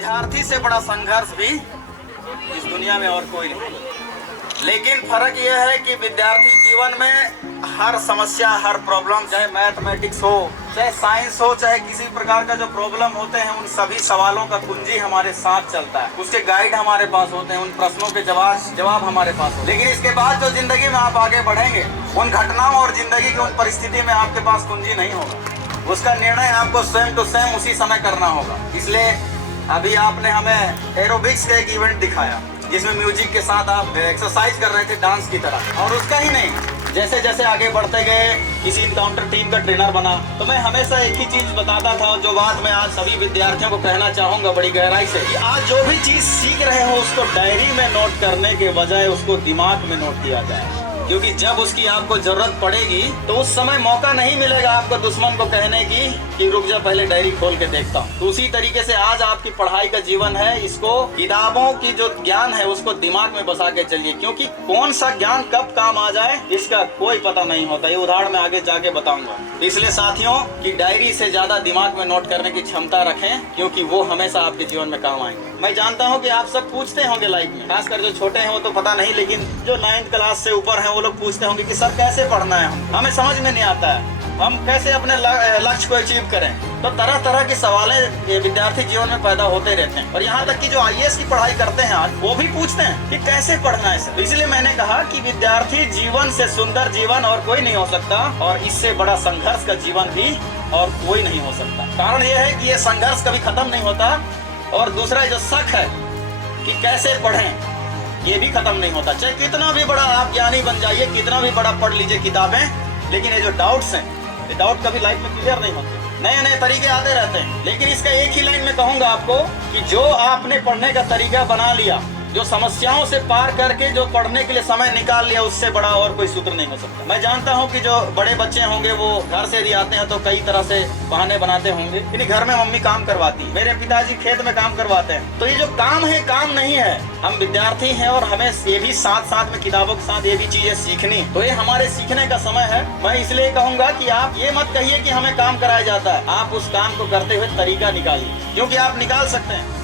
विद्यार्थी से बड़ा संघर्ष भी इस दुनिया में और कोई नहीं। लेकिन फर्क यह है कि विद्यार्थी जीवन में हर समस्या, हर प्रॉब्लम, चाहे मैथमेटिक्स हो, चाहे साइंस हो, चाहे किसी प्रकार का जो प्रॉब्लम होते हैं, उन सभी सवालों का कुंजी हमारे साथ चलता है। उसके गाइड हमारे पास होते हैं, उन प्रश्नों के जवाब हमारे पास होते हैं। लेकिन इसके बाद जो जिंदगी में आप आगे बढ़ेंगे, उन घटनाओं और जिंदगी की उन परिस्थिति में आपके पास कुंजी नहीं होगा। उसका निर्णय आपको स्वयं टू स्वयं उसी समय करना होगा। इसलिए अभी आपने हमें एरोबिक्स का एक इवेंट दिखाया जिसमें म्यूजिक के साथ आप एक्सरसाइज कर रहे थे डांस की तरह। और उसका ही नहीं, जैसे जैसे आगे बढ़ते गए किसी इनकाउंटर टीम का ट्रेनर बना, तो मैं हमेशा एक ही चीज बताता था, जो बात मैं आज सभी विद्यार्थियों को कहना चाहूंगा बड़ी गहराई से, कि आज जो भी चीज सीख रहे हो उसको डायरी में नोट करने के बजाय उसको दिमाग में नोट किया जाए। क्योंकि जब उसकी आपको जरूरत पड़ेगी तो उस समय मौका नहीं मिलेगा आपको दुश्मन को कहने की कि रुक जा पहले डायरी खोल के देखता हूँ। तो उसी तरीके से आज आपकी पढ़ाई का जीवन है, इसको किताबों की जो ज्ञान है उसको दिमाग में बसा के चलिए, क्योंकि कौन सा ज्ञान कब काम आ जाए इसका कोई पता नहीं होता। ये उदाहरण मैं आगे जाके बताऊंगा। इसलिए साथियों की डायरी से ज्यादा दिमाग में नोट करने की क्षमता रखें, क्योंकि वो हमेशा आपके जीवन में काम आएंगे। मैं जानता हूँ कि आप सब पूछते होंगे लाइफ में, खासकर जो छोटे हैं वो तो पता नहीं, लेकिन जो 9th क्लास से ऊपर हैं वो लोग पूछते होंगे कि सर कैसे पढ़ना है, हमें समझ में नहीं आता है, हम कैसे अपने लक्ष्य को अचीव करें। तो तरह तरह की सवालें विद्यार्थी जीवन में पैदा होते रहते हैं। और यहाँ तक कि जो IAS की पढ़ाई करते हैं आज, वो भी पूछते हैं कि कैसे पढ़ना है सर। इसलिए मैंने कहा कि विद्यार्थी जीवन से सुंदर जीवन और कोई नहीं हो सकता, और इससे बड़ा संघर्ष का जीवन भी और कोई नहीं हो सकता। कारण यह है कि ये संघर्ष कभी खत्म नहीं होता, और दूसरा जो शक है कि कैसे पढ़ें ये भी खत्म नहीं होता। चाहे कितना भी बड़ा आप ज्ञानी बन जाइए, कितना भी बड़ा पढ़ लीजिए किताबें, लेकिन ये जो डाउट्स हैं, ये डाउट कभी लाइफ में क्लियर नहीं होते। नए नए तरीके आते रहते हैं। लेकिन इसका एक ही लाइन में कहूंगा आपको कि जो आपने पढ़ने का तरीका बना लिया, जो समस्याओं से पार करके जो पढ़ने के लिए समय निकाल लिया, उससे बड़ा और कोई सूत्र नहीं हो सकता। मैं जानता हूं कि जो बड़े बच्चे होंगे वो घर से यदि आते हैं तो कई तरह से बहाने बनाते होंगे, लेकिन घर में मम्मी काम करवाती, मेरे पिताजी खेत में काम करवाते हैं। तो ये जो काम है, काम नहीं है। हम विद्यार्थी हैं और हमें ये भी साथ साथ में किताबों के साथ ये भी चीजें सीखनी, तो ये हमारे सीखने का समय है। मैं इसलिए कहूंगा कि आप ये मत कहिए कि हमें काम कराया जाता है, आप उस काम को करते हुए तरीका निकालिए, क्योंकि आप निकाल सकते हैं।